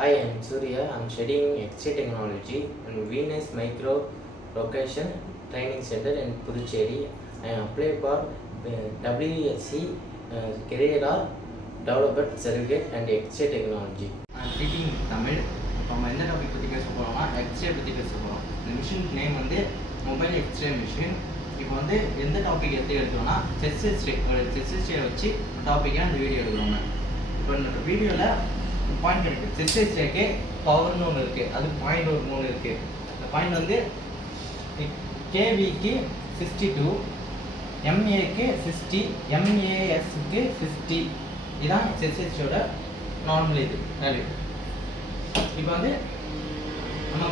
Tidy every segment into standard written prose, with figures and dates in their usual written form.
Hi, I'm Surya. I'm studying X-ray technology in Venus Micro Location Training Center in Puducherry. I applied for WSC Career Development Certificate and X-ray Technology. I'm teaching Tamil. இப்போ நம்ம எந்த topic பற்றி பேச போகிறோம்னா x ray பற்றி பேச போகிறோம். இந்த மிஷின் நேம் வந்து மொபைல் எக்ஸ்ரே மிஷின். இப்போ வந்து எந்த டாபிக் எடுத்துக்கிட்டோம்னா செஸ்ட் எக்ஸ்ரே வச்சு டாப்பிக்காக இந்த வீடியோ எடுக்கிறோம். இப்போ இந்த வீடியோவில் பாயிண்ட் இருக்குது. செஸ்ட் எக்ஸ்ரேக்கு பவர்னு ஒன்று இருக்குது, அது பாயிண்ட் ஒரு 3 இருக்குது. இந்த பாயிண்ட் வந்து கேவிக்கு 62, எம்ஏக்கு 60, எம்ஏஎஸ்க்கு 50. இதுதான் செஸ்ட் எக்ஸ்ரேயோட நார்மல் இது வேல்யூ. இப்போ வந்து நம்ம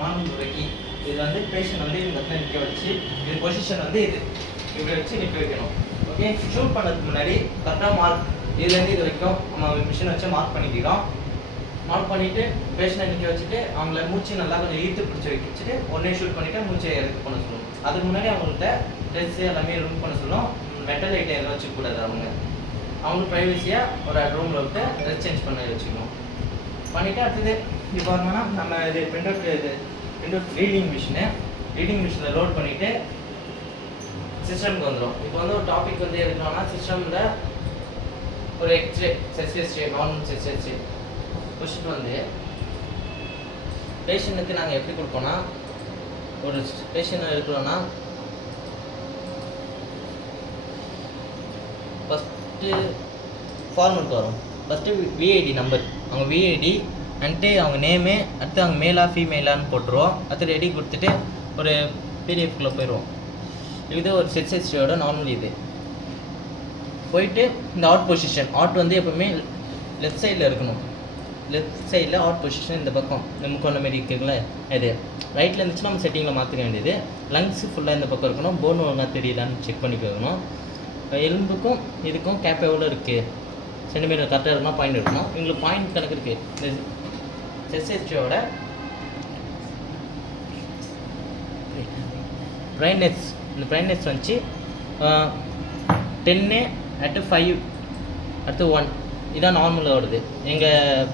நார்மல் வைக்கி இதில் வந்து பேஷண்ட் வந்து இந்த இடத்துல நிற்க வச்சு இது பொசிஷன் வந்து இது இப்படி வச்சு நிற்க வைக்கணும். ஓகே, ஷூட் பண்ணதுக்கு முன்னாடி கரெக்டாக மார்க் இதுலேருந்து இது வரைக்கும் நம்ம மிஷினை வச்சு மார்க் பண்ணிக்கிறோம். மார்க் பண்ணிவிட்டு பேஷண்ட்டை நிற்க வச்சுட்டு அவங்கள மூச்சு நல்லா கொஞ்சம் இழுத்து பிடிச்சி வச்சுட்டு உடனே ஷூட் பண்ணிவிட்டு மூச்சை எடுத்து பண்ண சொல்லுவோம். அதுக்கு முன்னாடி அவங்கள்ட்ட ட்ரெஸ்ஸு எல்லாமே ரூம் பண்ண சொல்லுவோம். மெட்டல் ஐட்டம் எதுவும் வச்சுக்கூடாது. அவங்களுக்கு ப்ரைவசியாக ஒரு ரூமில் விட்டு ட்ரெஸ் சேஞ்ச் பண்ண வச்சுக்கணும். பண்ணிவிட்டு அடுத்தது இப்போ பார்த்தோம்னா நம்ம இது பிரிண்ட் ரீடிங் மிஷினில் லோட் பண்ணிவிட்டு சிஸ்டமுக்கு வந்துடும். இப்போ வந்து ஒரு டாபிக் வந்து எடுக்கணும்னா சிஸ்டமில் ஒரு X-ray chest X-ray normal chest X-ray question வந்து பேஷண்ட்டுக்கு நாங்கள் எப்படி கொடுப்போம்னா ஒரு பேஷண்ட் இருக்கிறோன்னா ஃபஸ்ட்டு ஃபார்மெட் வரும். ஃபஸ்ட்டு விஐடி நம்பர், அவங்க விஐடி வந்துட்டு அவங்க நேமு, அடுத்து அவங்க மேலா ஃபீமேலான்னு போட்டுருவோம். அடுத்து ரெடி கொடுத்துட்டு ஒரு பிடிஎஃப்குள்ளே போயிடுவோம். இது ஒரு செஸ்ட் எக்ஸ்ரேயோட நார்மல் இது போயிட்டு இந்த அவுட் பொசிஷன் வந்து எப்போவுமே லெஃப்ட் சைடில் இருக்கணும். லெஃப்ட் சைடில் அவுட் பொசிஷன் இந்த பக்கம் நமக்கு ஒன்று மாரி இருக்குங்களே இது ரைட்டில் இருந்துச்சுன்னா நம்ம செட்டிங்கில் மாற்றிக்க வேண்டியது. லங்ஸு ஃபுல்லாக இந்த பக்கம் இருக்கணும். போன் ஒழுங்காக தெரியலான்னு செக் பண்ணி போகணும். எலும்புக்கும் இதுக்கும் கேப் எவ்வளோ இருக்குது சென்டிமீட்டர் கரெக்டாக இருக்கணும், பாயிண்ட் இருக்கணும். எங்களுக்கு பாயிண்ட் கணக்கு இருக்குது. இந்த செஸ்ட் எக்ஸ்ரேயோட பிரைட்னஸ், இந்த பிரைட்னஸ் வந்துச்சு 10 at 5 அடுத்து 1. இதான் நார்மலாக வருது எங்கள்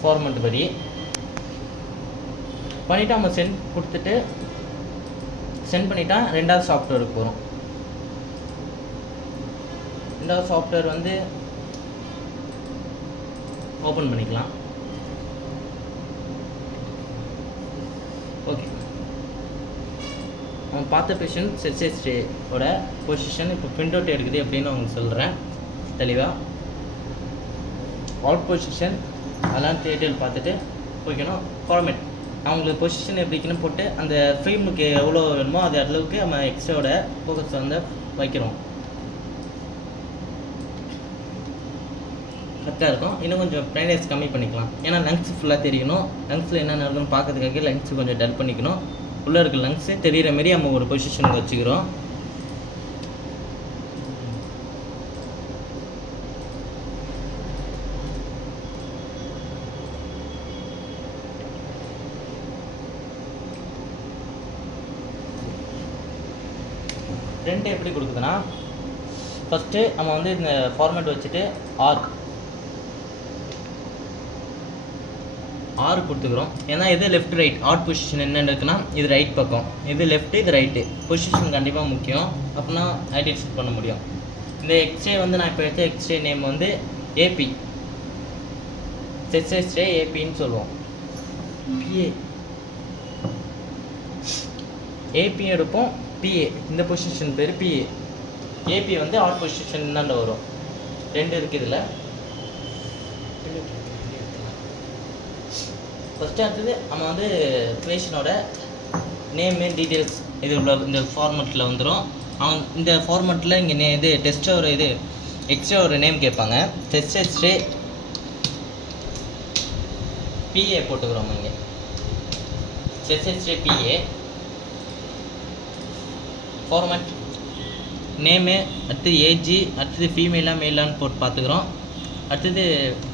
ஃபார்மெட் படி. பண்ணிவிட்டு அவங்க சென்ட் பண்ணிட்டா ரெண்டாவது சாஃப்ட்வேருக்கு போகிறோம். ரெண்டாவது சாஃப்ட்வேர் வந்து ஓப்பன் பண்ணிக்கலாம். ஓகே, அவன் பார்த்த பேஷண்ட் செஸ்ட் எக்ஸ்ரேயோட பொசிஷன் இப்போ பிரிண்ட் அவுட் எடுக்குது அப்படின்னு அவங்க சொல்கிறேன் தெளிவாக. அவுட் பொசிஷன் அதெல்லாம் டீட்டெயில் பார்த்துட்டு போய்க்கணும். ஃபார்மேட் அவங்களுக்கு பொசிஷன் எப்படி இருக்குன்னு போட்டு அந்த ஃப்ரேமுக்கு எவ்வளோ வேணுமோ அது அளவுக்கு நம்ம எக்ஸ்ட்ராவோட ஃபோக்கஸ் வந்து வைக்கிறோம். கரெக்டாக இருக்கும். இன்னும் கொஞ்சம் பிரைட்னஸ் கம்மி பண்ணிக்கலாம். ஏன்னா லங்ஸ் ஃபுல்லாக தெரியணும். லங்ஸில் என்னென்ன இருக்குன்னு பார்க்கறதுக்காக லங்ஸ் கொஞ்சம் டல் பண்ணிக்கணும். உள்ளே இருக்க லங்ஸு தெரிகிற மாரி நம்ம ஒரு பொசிஷனுக்கு வச்சுக்கிறோம். ரெண்டு எப்படி கொடுக்குதுன்னா ஃபஸ்ட்டு நம்ம வந்து இந்த ஃபார்மேட் வச்சுட்டு ஆறு கொடுத்துக்கிறோம். ஏன்னா இது லெஃப்ட் ரைட் அவுட் பொசிஷன் என்ன இருக்குன்னா இது ரைட் பக்கம், இது லெஃப்ட்டு இது ரைட்டு. பொசிஷன் கண்டிப்பாக முக்கியம், அப்படின்னா ஐடென்டிஃபை பண்ண முடியும். இந்த எக்ஸ்ரே வந்து நான் இப்போ எடுத்த எக்ஸ்ரே நேம் வந்து ஏபி செஸ்ட் எக்ஸ்ரே ஏபின்னு சொல்லுவோம். ஏபி எடுப்போம். பிஏ இந்த பொசிஷன் பேர் பிஏ. ஏபி வந்து அவுட் பொசிஷன் தான் வரும். 2 இருக்குது இதில். ஃபஸ்ட்டு அடுத்தது நம்ம வந்து பேஷனோட நேமு டீட்டெயில்ஸ் இது உள்ள இந்த ஃபார்மெட்டில் வந்துடும். அவன் இந்த ஃபார்மெட்டில் இங்கே இது டெஸ்ட்டோட இது எக்ஸ்ரே ஒரு நேம் கேட்பாங்க. செஸ்ட் எக்ஸ்ரே பிஏ போட்டுக்கிறோம். இங்கே chest X ray PA format name, அடுத்தது ஏஜி, அடுத்தது ஃபீமேலாக மேலான்னு போட்டு பார்த்துக்குறோம். அடுத்தது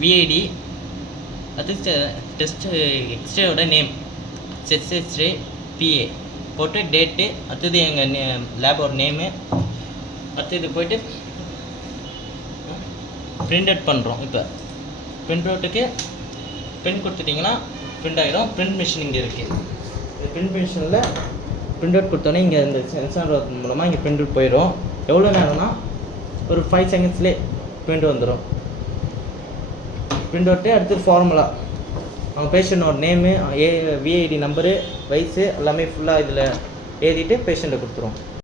விஐடி, அடுத்தது டெஸ்ட் எக்ஸ்ரேயோட நேம் செஸ்ட் எக்ஸ்ரே பிஏ போட்டு டேட்டு, அடுத்தது எங்கள் லேபோட நேமு, அடுத்தது போய்ட்டு பிரிண்ட் அவுட் பண்ணுறோம். இப்போ பிரிண்ட் அவுட்டுக்கு பின் கொடுத்துட்டிங்கன்னா பிரிண்ட் ஆகிடும். பிரிண்ட் மிஷின் இங்கே இருக்குது. இந்த பிரிண்ட் மிஷினில் பிரிண்ட் அவுட் கொடுத்தோன்னே இங்கே இந்த சென்சார் மூலமாக இங்கே பிரிண்ட் அவுட் போயிடும். எவ்வளோ நேரம்னா ஒரு 5 செகண்ட்ஸ்லேயே பிரிண்ட் வந்துடும். பிரிண்ட் அவுட்டு அடுத்து ஃபார்முலா, அவங்க பேஷண்ட்டோட நேமு, விஐடி நம்பரு, வயசு எல்லாமே ஃபுல்லாக இதில் எழுதிட்டு பேஷண்ட்டை கொடுத்துரும்.